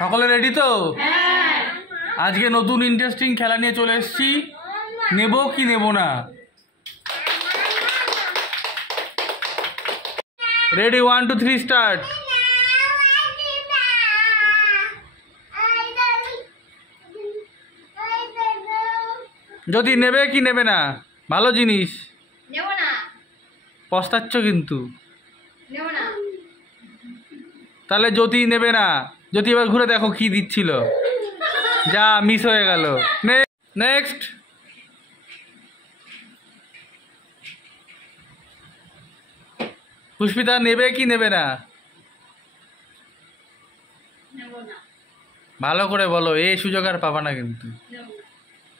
সকলে রেডি তো? আজকে নতুন ইন্টারেস্টিং খেলা নিয়ে চলে এসেছি। নেব কি নেব না? Ready, 1 2 3 start. যদি নেবে কি নেবে না? ভালো জিনিস। নেব না। পস্তাচ্ছ কিন্তু। নেব না। তাহলে জ্যোতি নেবে না। জ্যোতি এবার ঘুরে দেখো কি দিচ্ছিল, যা মিস হয়ে গেল। নেক্সট। পুষ্পিতা নেবে কি নেবে না? নেব না। ভালো করে বলো, এই সুযোগ আর পাবা না কিন্তু।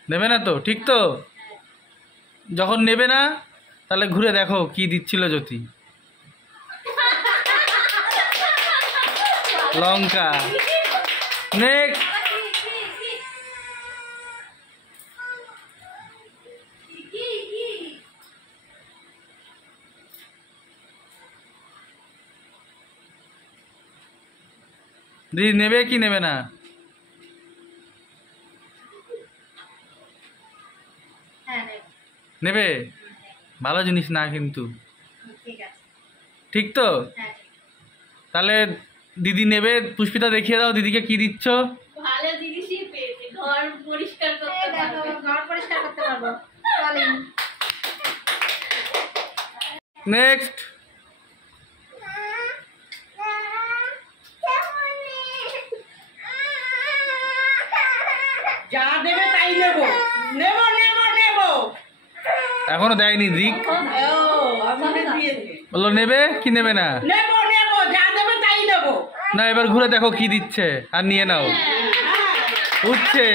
নেবে না তো? ঠিক তো? যখন নেবে না তাহলে ঘুরে দেখো কি দিচ্ছিল জ্যোতি। লঙ্কা। নেক্সট। দিদি নেবে কি নেবে না? নেবে। ভালো জিনিস না কিন্তু। ঠিক তো? তাহলে দিদি নেবে। পুষ্পিতা দেখিয়ে দাও দিদিকে কি দিচ্ছ। ভালো জিনিসই পেয়েছে, ঘর পরিষ্কার করতে পারবো। ঘর পরিষ্কার করতে পারবো। চলেন। নেক্সট। যা দেবে তাই নেব। নেব নেব নেব। এখনো দেয়নি দিক। বললো নেবে কি নেবে না? নেব নেব, যা দেবে তাই নেব। না, এবার ঘুরে দেখো কি দিচ্ছে আর নিয়ে নাও। উঠছে।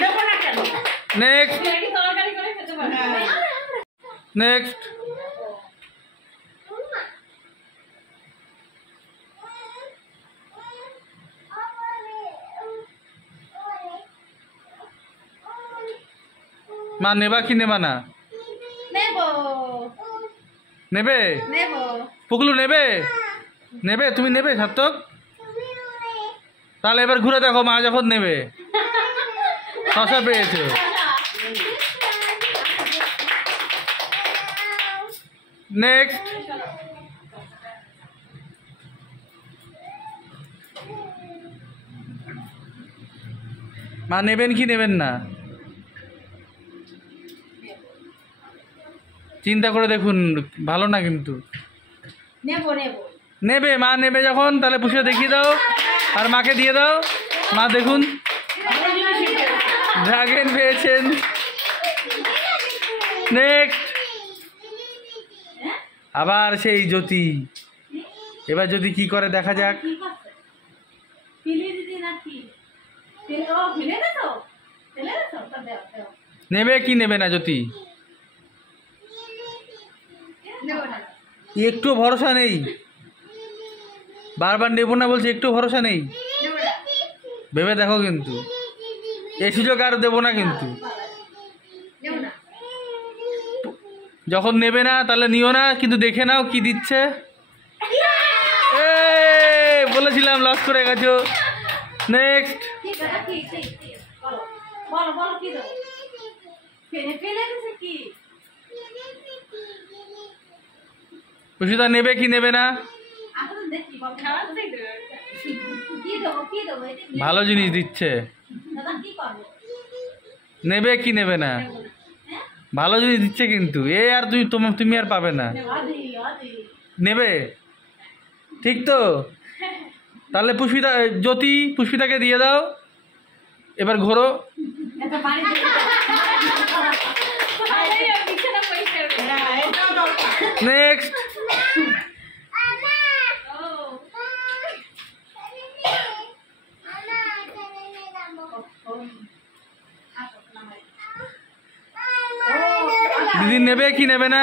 নেব না কেন? নেক্সট। তরকারি করে খেতে পারবো। নেক্সট। মা নেবা কি নেবা না? নেব। নেবে। নেব। পুকলু নেবে? নেবে? তুমি নেবে সার্থক? তাহলে এবার ঘুরে দেখো মা যখন নেবে। শশা পেয়েছো। নেক্সট। মা নেবেন কি নেবেন না? চিন্তা করে দেখুন, ভালো না কিন্তু। নেব নেব। নেবে। মা নেবে যখন, তাহলে পুষে দেখিয়ে দাও আর মাকে দিয়ে দাও। মা দেখুন, ড্রাগন পেয়েছেন। নেক্সট। আবার সেই জ্যোতি। এবার যদি কি করে দেখা যাক। নেবে কি নেবে না জ্যোতি? একটু ভরসা নেই। বারবার নেবো না বলছি, একটু ভরসা নেই। ভেবে দেখো কিন্তু, এই সুযোগ আর দেবো না কিন্তু। যখন নেবে না তাহলে নিও না, কিন্তু দেখে নাও কি দিচ্ছে। বলেছিলাম লস করে গেছো। নেক্সট। পুষ্পিতা নেবে কি নেবে না? ভালো জিনিস দিচ্ছে। নেবে কি নেবে না? ভালো জিনিস দিচ্ছে কিন্তু। আর তুমি আর পাবে না। নেবে। ঠিক তো? তাহলে পুষ্পিতা, জ্যোতি পুষ্পিতাকে দিয়ে দাও। এবার ঘোরো। নেক্সট। দিদি নেবে কি নেবে না?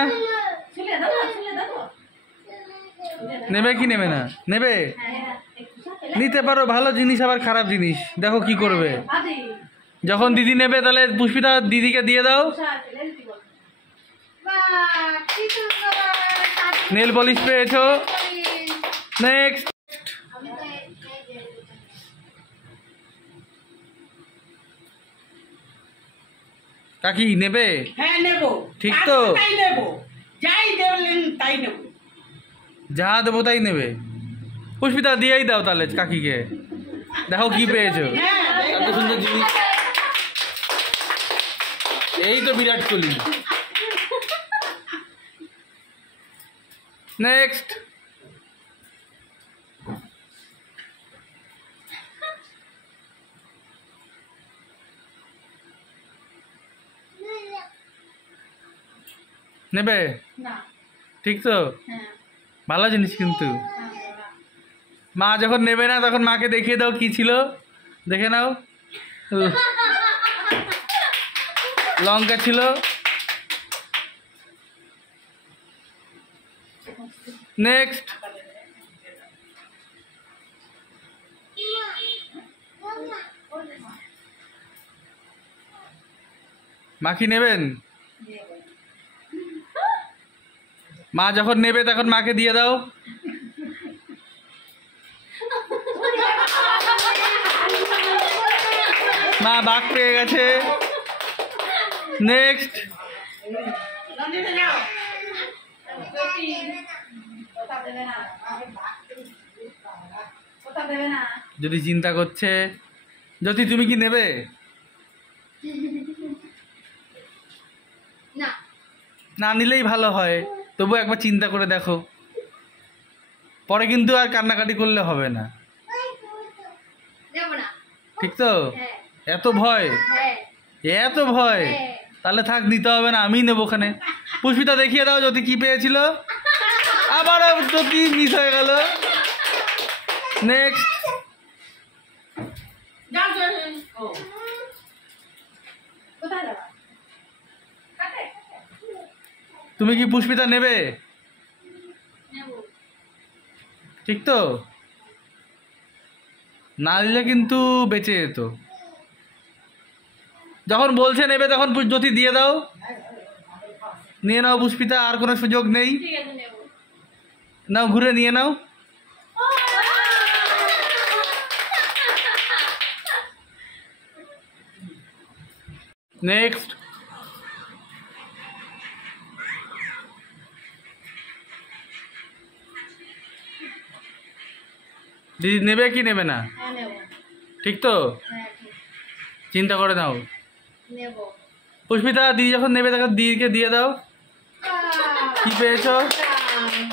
নেবে কি নেবে না? নেবে। নিতে পারো, ভালো জিনিস আবার খারাপ জিনিস, দেখো কি করবে। যখন দিদি নেবে তাহলে পুষ্পিতা দিদিকে দিয়ে দাও। নেল পলিশ পেয়েছো। নেক্সট। কাকি নেবে? হ্যাঁ নেবো। ঠিক যা তো? দেবে তাই নেবো। যাই দেবেন তাই নেবো। যা দেবো তাই নেবে। পুষ্পিতা দিয়েই দাও তাহলে কাকিকে, দেখো কি পেয়েছো। হ্যাঁ এত সুন্দর জিনিস, এই তো বিরাট কোহলি। নেক্সট। নেবে? না। ঠিক তো? হ্যাঁ। ভালো জিনিস কিন্তু। মা যখন নেবে না তখন মাকে দেখিয়ে দাও কি ছিল, দেখে নাও। লঙ্কা ছিল। নেক্সট। মা কি নেবেন? মা যখন নেবে তখন মাকে দিয়ে দাও। মা বাঘ পেয়ে গেছে। নেক্সট। রঞ্জিতা যাও। কোথা দেবে না? কোথা দেবে না? যদি চিন্তা করছে, যদি তুমি কি নেবে? না। না নিলেই ভালো হয়, তবু একবার চিন্তা করে দেখো, পরে কিন্তু আর কান্নাকাটি করলে হবে না। নেব না। ঠিক তো? হ্যাঁ। এত ভয়, হ্যাঁ। এত ভয়, হ্যাঁ। তাহলে থাক, নিতে হবে না, আমি নেবো ওখানে। পুষ্পিতা দেখিয়ে দাও যদি কি পেয়েছিল। আবারও যদি মিস হয়ে গেল। নেক্সট। যাও যাও। ও কোথায় যাবা? কাটে। তুমি কি পুষ্পিতা নেবে? নেব। ঠিক তো? না নিলে কিন্তু বেঁচে যেত। যখন বলছে নেবে তখন যদি দিয়ে দাও। নিয়ে নাও পুষ্পিতা, আর কোনো সুযোগ নেই। ঠিক আছে নেব। নাও, ঘুরে নিয়ে নাও। নেক্সট। দিদি নেবে কি নেবে না? হ্যাঁ নেব। ঠিক তো? হ্যাঁ ঠিক। চিন্তা করে নাও। নেব। পুষ্পিতা দিদি যখন নেবে তখন দিদিকে দিয়ে দাও। কি পেয়েছো?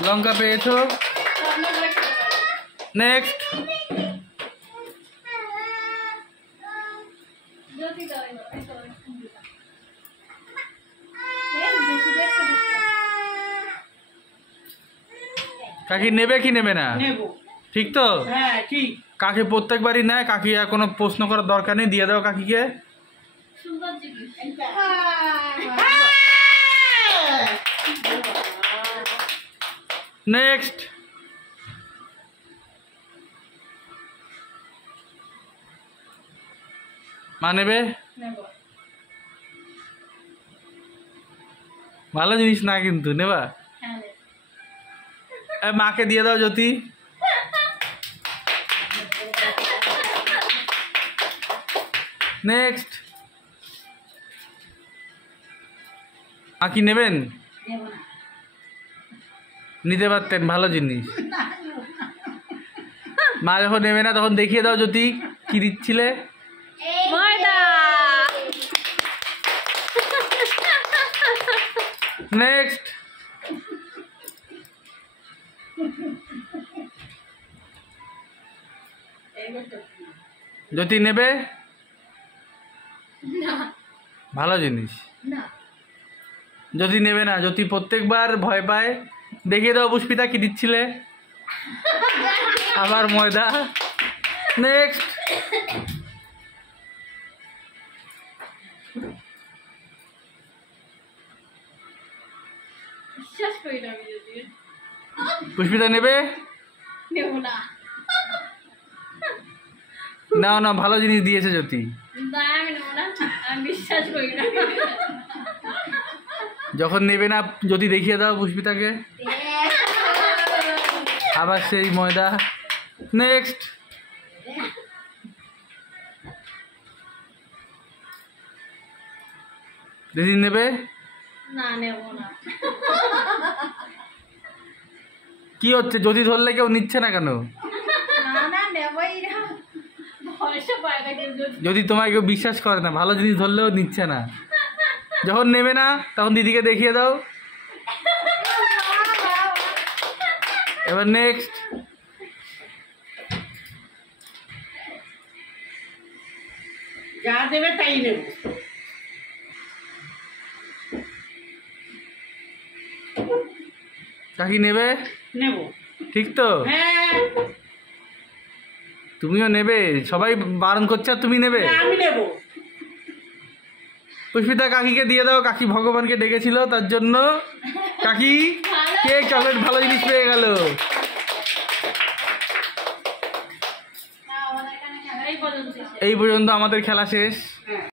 লঙ্কা পেয়েছো। নেক্সট। জ্যোতি দাও এবার, এই তো, এই বেশি দেখতে দেখতে। কাকি নেবে কি নেবে না? নেবো। ঠিক তো? হ্যাঁ ঠিক। কাকি প্রত্যেকবারই নেয়, কাকি আর কোনো প্রশ্ন করার দরকার নেই, দিয়ে দাও কাকিকে। সুন্দর জিনিস। নেক্সট। মা নেবে? নেব। ভালো জিনিস না কিন্তু, নেবা? হ্যাঁ নেব। মাকে দিয়ে দাও জ্যোতি। নেক্সট। কি নেবেন? নেব না। নিতে পারতেন, ভালো জিনিস। মা যখন নেবে না তখন দেখিয়ে দাও জ্যোতি কি দিচ্ছিলে। ময়দা। নেক্সট। জ্যোতি নেবে? না। ভালো জিনিস। না। যদি নেবে না, যদি প্রত্যেকবার ভয় পায়, দেখিয়ে দাও পুষ্পিতা কি দিচ্ছিলে। আবার ময়দা। নেক্সট। বিশ্বাস করি না আমি যদি। পুষ্পিতা নেবে? নেব না। না না, ভালো জিনিস দিয়েছে জ্যোতি। না আমি নেব না, আমি বিশ্বাস করি না। যখন নেবে না যদি দেখিয়ে দাও পুষ্পিতাকে। আবার সেই ময়দা। নেক্সট। দিদি নেবে? না নেব না। কি হচ্ছে, যদি ধরলে কেউ নিচ্ছে না কেন? না না নেবই না, ভরসা পায় না কেউ যদি। যদি তোমায় কেউ বিশ্বাস করে না, ভালো জিনিস ধরলেও নিচ্ছে না, যখন নেবে না তখন দিদিকে দেখিয়ে দাও। এবার নেক্সট। যা দেবে তাই নেব। কাকি নেবে? নেব। ঠিক তো? হ্যাঁ, তুমিও নেবে, সবাই বারণ করছে আর তুমি নেবে? হ্যাঁ, আমি নেব। পুষ্পিতা কাকিকে দিয়ে দাও, কাকি ভগবানকে ডেকেছিল তার জন্য। কাকি কেক চকলেট ভালো জিনিস পেয়ে গেল। এই পর্যন্ত। এই পর্যন্ত আমাদের খেলা শেষ। হ্যাঁ।